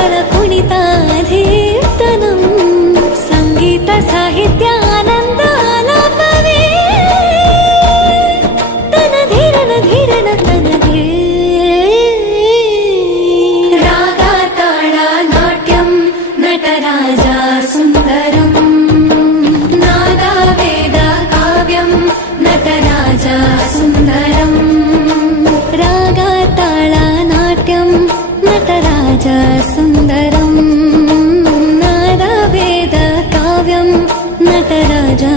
तालबल कुणिताधीर्तनं संगीत साहित्यानन्दालापवे तन धीरन धीरन तनगे रागा ताळा नाट्यं नटराजा सुन्दरं नादा वेद काव्यं नटराजा सुन्दरं रागा ताळा नाट्यं नटराजा सुन्दरं नादा वेद काव्यं नटराजा